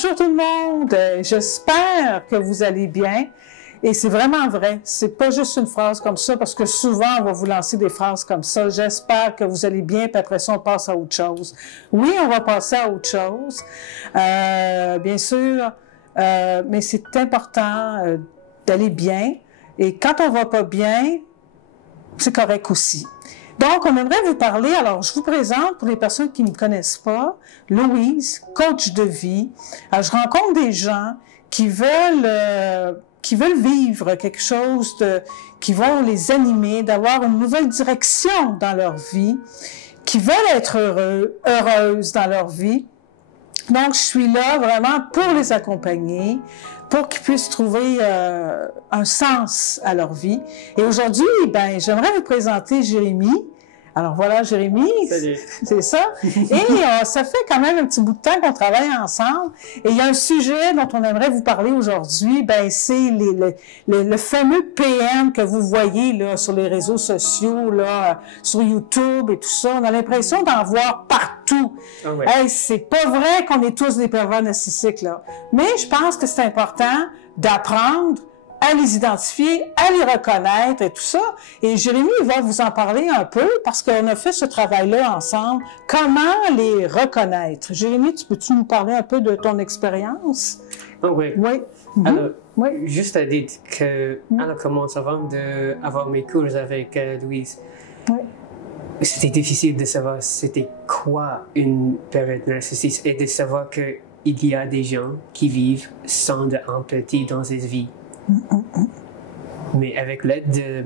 Bonjour tout le monde, j'espère que vous allez bien. Et c'est vraiment vrai, c'est pas juste une phrase comme ça, parce que souvent on va vous lancer des phrases comme ça. J'espère que vous allez bien, puis après ça on passe à autre chose. Oui, on va passer à autre chose, bien sûr, mais c'est important d'aller bien. Et quand on va pas bien, c'est correct aussi. Donc, on aimerait vous parler, alors je vous présente, pour les personnes qui ne me connaissent pas, Louise, coach de vie. Alors, je rencontre des gens qui veulent vivre quelque chose qui vont les animer, d'avoir une nouvelle direction dans leur vie, qui veulent être heureuses dans leur vie. Donc, je suis là vraiment pour les accompagner, pour qu'ils puissent trouver un sens à leur vie. Et aujourd'hui, ben, j'aimerais vous présenter Jérémie. Alors voilà, Jérémie, c'est ça. Et ça fait quand même un petit bout de temps qu'on travaille ensemble. Et il y a un sujet dont on aimerait vous parler aujourd'hui, ben c'est le fameux PM que vous voyez là sur les réseaux sociaux, là, sur YouTube et tout ça. On a l'impression d'en voir partout. Oh ouais. Hey, c'est pas vrai qu'on est tous des pervers narcissiques, là. Mais je pense que c'est important d'apprendre à les identifier, à les reconnaître et tout ça. Et Jérémie va vous en parler un peu parce qu'on a fait ce travail-là ensemble. Comment les reconnaître? Jérémie, peux-tu nous parler un peu de ton expérience? Oh oui. Oui. Alors, juste à dire que à commence avant d'avoir mes cours avec Louise, c'était difficile de savoir c'était quoi une période narcissique et de savoir qu'il y a des gens qui vivent sans empathie dans cette vie. Mais avec l'aide de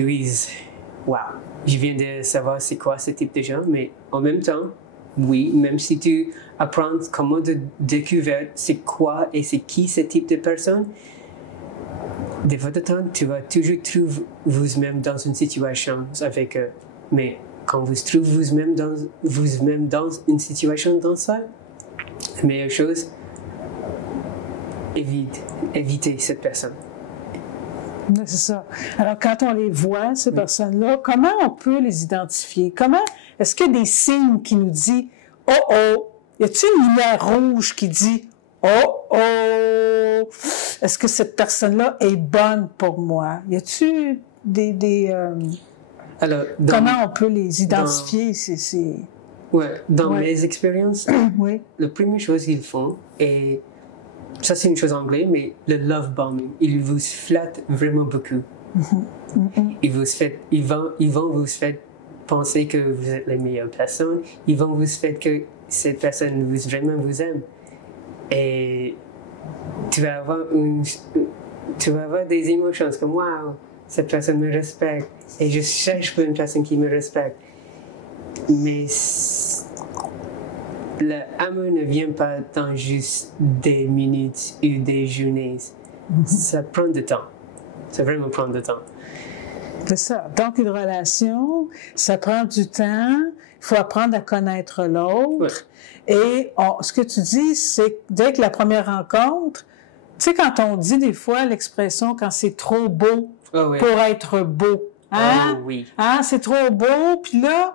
Louise, wow, je viens de savoir c'est quoi ce type de gens, mais en même temps, oui, même si tu apprends comment découvrir c'est quoi et c'est qui ce type de personne, des fois de temps, tu vas toujours trouver vous-même dans une situation avec eux. Mais quand vous trouvez vous-même dans une situation dans ça, la meilleure chose, éviter cette personne. C'est ça. Alors, quand on les voit, ces personnes-là, comment on peut les identifier? Est-ce qu'il y a des signes qui nous disent « Oh, oh! » Y a-t-il une lumière rouge qui dit « Oh, oh! » Est-ce que cette personne-là est bonne pour moi? Y a-t-il Alors, comment on peut les identifier? Dans mes expériences, la première chose qu'ils font est... Ça, c'est une chose en anglais, mais le love bombing. Ils vous flattent vraiment beaucoup. Ils vont vous faire penser que vous êtes la meilleure personne. Ils vont vous faire que cette personne vraiment vous aime. Et tu vas avoir des émotions comme « Wow, cette personne me respecte. » Et je cherche pour une personne qui me respecte. Mais... l'amour ne vient pas dans juste des minutes ou des journées. Ça prend du temps. Ça vraiment prend du temps. C'est ça. Donc, une relation, ça prend du temps. Il faut apprendre à connaître l'autre. Et ce que tu dis, c'est que dès que la première rencontre, tu sais, quand on dit des fois l'expression « quand c'est trop beau pour être beau », hein? C'est trop beau, puis là...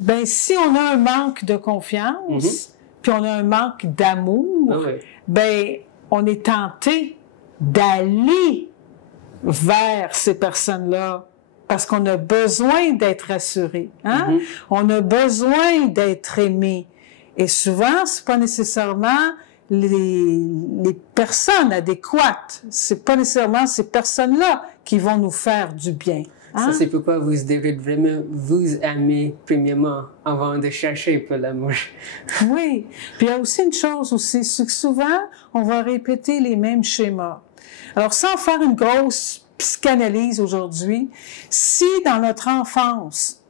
Ben, si on a un manque de confiance, puis on a un manque d'amour, ben, on est tenté d'aller vers ces personnes-là parce qu'on a besoin d'être rassuré, hein? On a besoin d'être aimé. Et souvent, c'est pas nécessairement les personnes adéquates. C'est pas nécessairement ces personnes-là qui vont nous faire du bien. Ça, c'est pourquoi vous devez vraiment vous aimer premièrement avant de chercher pour l'amour. Oui. Puis il y a aussi une chose aussi, c'est que souvent, on va répéter les mêmes schémas. Alors, sans faire une grosse psychanalyse aujourd'hui, si dans notre enfance,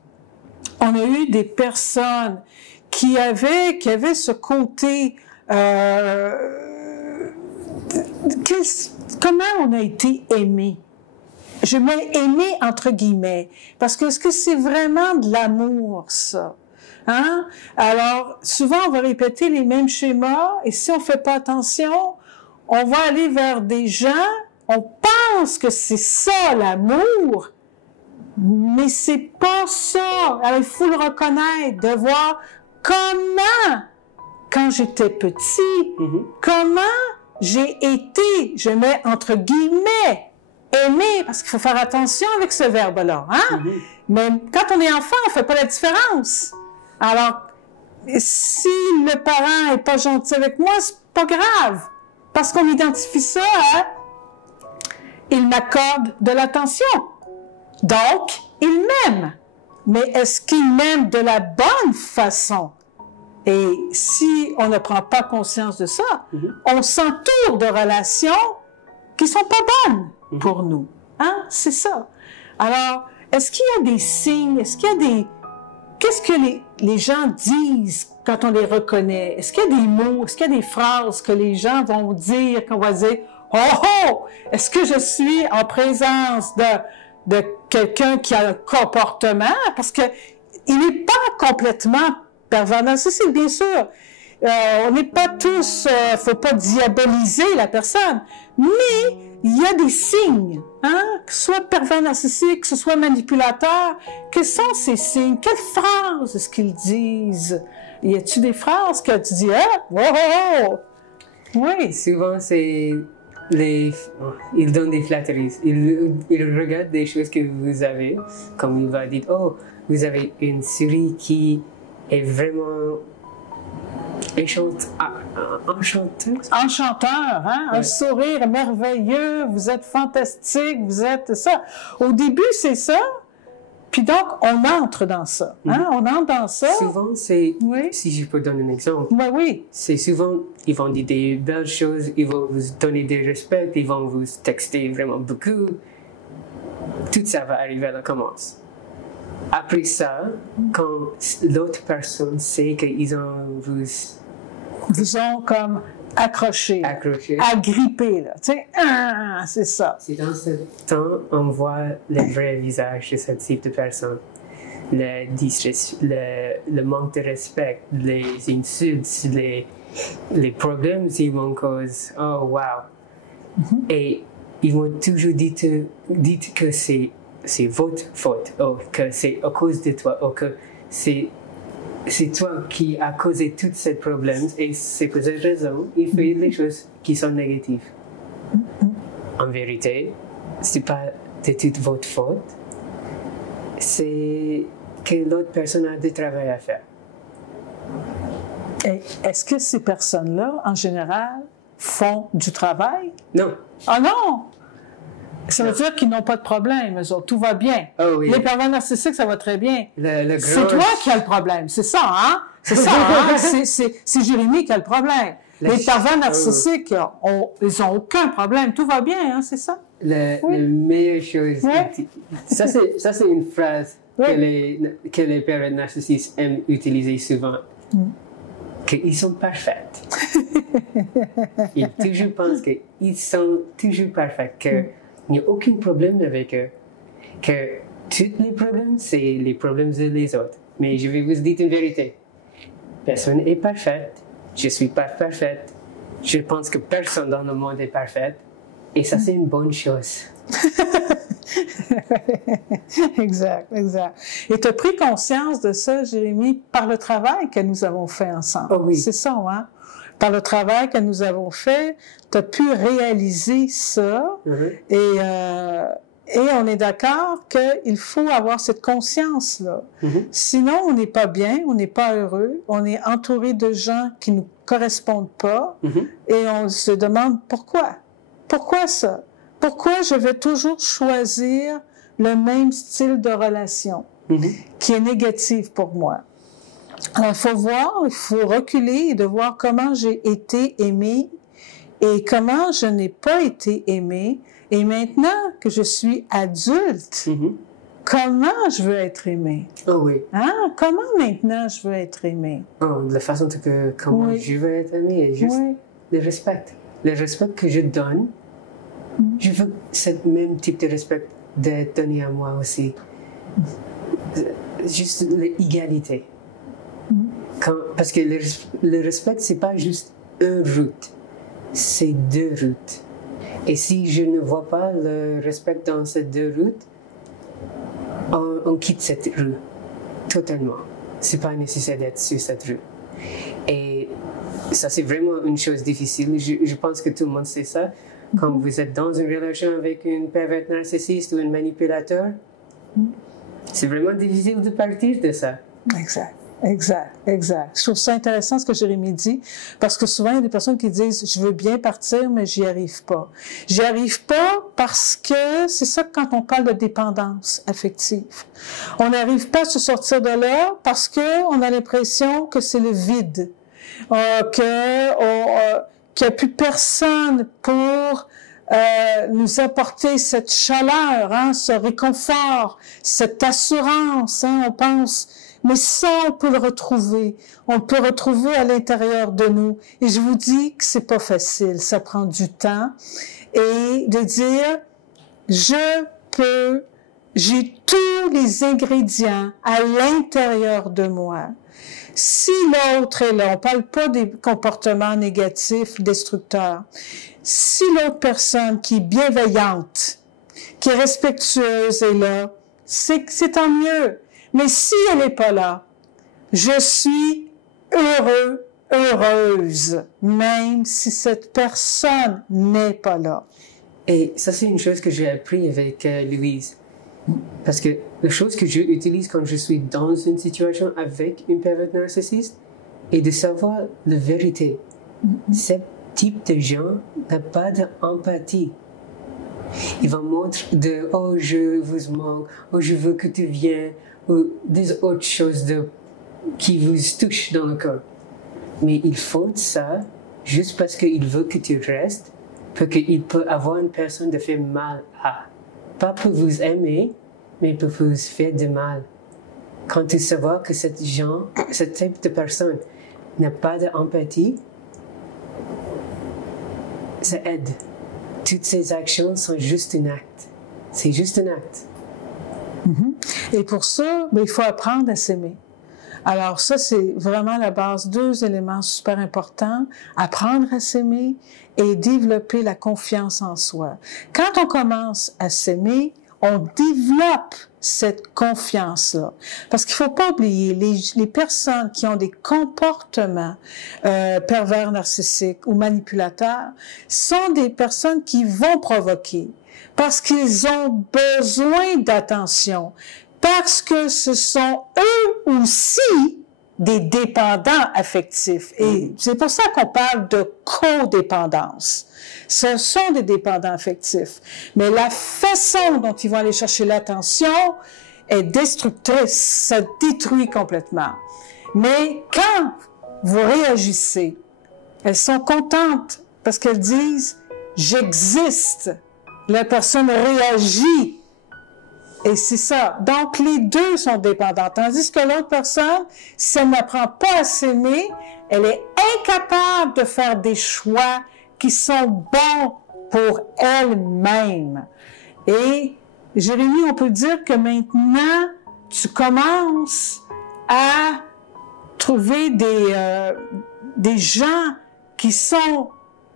on a eu des personnes qui avaient ce côté... comment on a été aimé? Je m'ai aimé entre guillemets, parce que est-ce que c'est vraiment de l'amour, ça? Hein? Alors, souvent, on va répéter les mêmes schémas, et si on fait pas attention, on va aller vers des gens, on pense que c'est ça, l'amour, mais c'est pas ça. Alors, il faut le reconnaître, de voir comment quand j'étais petit, comment j'ai été, je mets entre guillemets, aimé, parce qu'il faut faire attention avec ce verbe-là, hein? Mais quand on est enfant, on fait pas la différence. Alors, si le parent est pas gentil avec moi, c'est pas grave, parce qu'on identifie ça à il m'accorde de l'attention. Donc, il m'aime. Mais est-ce qu'il m'aime de la bonne façon? Et si on ne prend pas conscience de ça, on s'entoure de relations qui sont pas bonnes pour nous. Hein? C'est ça. Alors, est-ce qu'il y a des signes? Est-ce qu'il y a des... Qu'est-ce que les gens disent quand on les reconnaît? Est-ce qu'il y a des mots? Est-ce qu'il y a des phrases que les gens vont dire, qu'on va dire « Oh, oh! Est-ce que je suis en présence de quelqu'un qui a un comportement? » Parce que il n'est pas complètement pervers narcissique, bien sûr. On n'est pas tous... faut pas diaboliser la personne. Mais il y a des signes, hein? Que ce soit pervers narcissique, que ce soit manipulateur. Quels sont ces signes? Quelles phrases est-ce qu'ils disent? Y a-t-il des phrases que tu dis « Ah! Oh, oh, oh! » Oui, souvent c'est... Il donne des flatteries. Il regarde des choses que vous avez, comme il va dire, oh, vous avez une souris qui est vraiment enchanteuse. Enchanteur, hein? Ouais. Un sourire merveilleux, vous êtes fantastique, vous êtes ça. Au début, c'est ça, puis donc, on entre dans ça. Hein? On entre dans ça. Souvent, c'est, Oui. si je peux donner un exemple, Ben oui. c'est souvent, ils vont dire des belles choses, ils vont vous donner des respects, ils vont vous texter vraiment beaucoup. Tout ça va arriver à la commence. Après ça, quand l'autre personne sait qu'ils ont Vous ont comme accroché, accroché, agrippé, là. Tu sais, c'est ça. c'est dans ce temps on voit le vrai visage de ce type de personne. Le manque de respect, les insultes, les problèmes qu'ils vont causer. Oh, wow! Et ils vont toujours dire que c'est votre faute, ou que c'est à cause de toi, ou que c'est toi qui a causé tous ces problèmes, et c'est pour cette raison il fait les choses qui sont négatives. En vérité, c'est pas de toute votre faute, c'est que l'autre personne a du travail à faire. Et est-ce que ces personnes-là, en général, font du travail? Non. Ah non! Ça veut dire qu'ils n'ont pas de problème, eux autres. Tout va bien. Oh oui. Les pervers narcissiques, ça va très bien. Le C'est gros- toi qui as le problème. C'est ça, hein? C'est ça, hein? C'est Jérémie qui a le problème. Les pervers narcissiques, ils n'ont aucun problème. Tout va bien, hein? C'est ça? La meilleure chose, Ouais. ça c'est une phrase Ouais. que les parents narcissistes aiment utiliser souvent, qu'ils sont parfaits. Ils toujours pensent qu'ils sont toujours parfaits, qu'il n'y a aucun problème avec eux, que tous les problèmes, c'est les problèmes des autres. Mais je vais vous dire une vérité. Personne n'est parfaite. Je suis pas parfaite. Je pense que personne dans le monde est parfait. Et ça, c'est une bonne chose. Exact, exact. Et tu as pris conscience de ça, Jérémie, par le travail que nous avons fait ensemble. Oh oui. C'est ça, hein? Par le travail que nous avons fait, tu as pu réaliser ça. Et on est d'accord qu'il faut avoir cette conscience-là. Sinon, on n'est pas bien, on n'est pas heureux, on est entouré de gens qui ne nous correspondent pas et on se demande pourquoi. Pourquoi ça? Pourquoi je vais toujours choisir le même style de relation qui est négatif pour moi? Alors, il faut voir, il faut reculer et de voir comment j'ai été aimé et comment je n'ai pas été aimé. Et maintenant que je suis adulte, comment je veux être aimé? Oh oui. Hein? Comment maintenant je veux être aimé? Oh, la façon que comment Oui. je veux être aimé, juste Oui. le respect. Le respect que je donne, je veux ce même type de respect d'être donné à moi aussi. Juste l'égalité. Parce que le respect, c'est pas juste une route, c'est deux routes. Et si je ne vois pas le respect dans ces deux routes, on quitte cette rue totalement. C'est pas nécessaire d'être sur cette rue. Et Ça, c'est vraiment une chose difficile. Je pense que tout le monde sait ça. Quand vous êtes dans une relation avec une pervers narcissiste ou un manipulateur, c'est vraiment difficile de partir de ça. Exact. Exact, exact. Je trouve ça intéressant ce que Jérémie dit, parce que souvent, il y a des personnes qui disent « je veux bien partir, mais j'y arrive pas ». J'y arrive pas parce que c'est ça quand on parle de dépendance affective. On n'arrive pas à se sortir de là parce que on a l'impression que c'est le vide, qu'il n'y a plus personne pour nous apporter cette chaleur, hein, ce réconfort, cette assurance, hein, on pense. Mais ça, on peut le retrouver. On peut le retrouver à l'intérieur de nous. Et je vous dis que c'est pas facile. Ça prend du temps. Et de dire, j'ai tous les ingrédients à l'intérieur de moi. Si l'autre est là, on parle pas des comportements négatifs, destructeurs. Si l'autre personne qui est bienveillante, qui est respectueuse est là, c'est tant mieux. Mais si elle n'est pas là, je suis heureux, heureuse, même si cette personne n'est pas là. Et ça, c'est une chose que j'ai appris avec Louise. Parce que la chose que j'utilise quand je suis dans une situation avec une pervers narcissiste est de savoir la vérité. Ce type de gens n'a pas d'empathie. Il va montrer de « oh, je vous manque »,« oh, je veux que tu viennes », ou des autres choses qui vous touchent dans le cœur. Mais ils font ça juste parce qu'ils veulent que tu restes, parce qu'ils peuvent avoir une personne de faire mal à. Pas pour vous aimer, mais pour vous faire de mal. Quand tu sais que ce type de personne n'a pas d'empathie, ça aide. Toutes ces actions sont juste un acte. C'est juste un acte. Et pour ça, il faut apprendre à s'aimer. Alors ça, c'est vraiment la base. 2 éléments super importants. Apprendre à s'aimer et développer la confiance en soi. Quand on commence à s'aimer, on développe cette confiance-là. Parce qu'il faut pas oublier, les personnes qui ont des comportements pervers narcissiques ou manipulateurs sont des personnes qui vont provoquer. Parce qu'ils ont besoin d'attention. Parce que ce sont eux aussi des dépendants affectifs. Et c'est pour ça qu'on parle de codépendance. Ce sont des dépendants affectifs. Mais la façon dont ils vont aller chercher l'attention est destructrice. Ça détruit complètement. Mais quand vous réagissez, elles sont contentes parce qu'elles disent « j'existe ». La personne réagit. Et c'est ça. Donc, les deux sont dépendants. Tandis que l'autre personne, si elle n'apprend pas à s'aimer, elle est incapable de faire des choix qui sont bons pour elle-même. Et, Jérémie, on peut dire que maintenant, tu commences à trouver des gens qui sont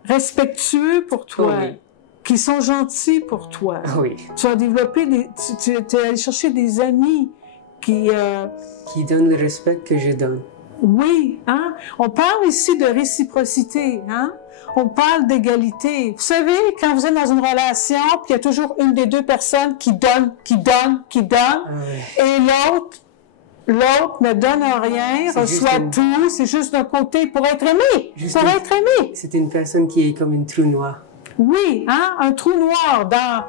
respectueux pour toi. Oui. Qui sont gentils pour toi. Oui. Tu as développé tu es allé chercher des amis qui donnent le respect que je donne. Oui, hein? On parle ici de réciprocité, hein? On parle d'égalité. Vous savez, quand vous êtes dans une relation, puis il y a toujours une des deux personnes qui donne, et l'autre ne donne rien, reçoit tout, c'est juste d'un côté pour être aimé. Pour être aimé. C'est une personne qui est comme une trou noir. Oui, hein, un trou noir dans,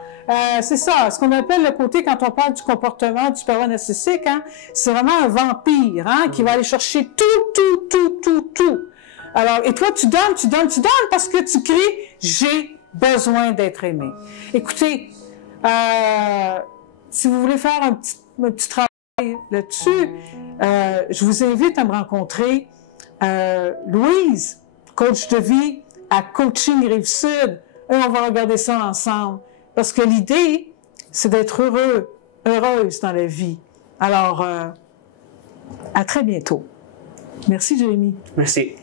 c'est ça, ce qu'on appelle le côté quand on parle du comportement du pervers narcissique, hein, c'est vraiment un vampire, hein, qui va aller chercher tout. Alors, et toi, tu donnes parce que tu cries, j'ai besoin d'être aimé. Écoutez, si vous voulez faire un petit travail là-dessus, je vous invite à me rencontrer, Louise, coach de vie à Coaching Rive-Sud. Et on va regarder ça ensemble. Parce que l'idée, c'est d'être heureuse dans la vie. Alors, à très bientôt. Merci, Jérémie. Merci.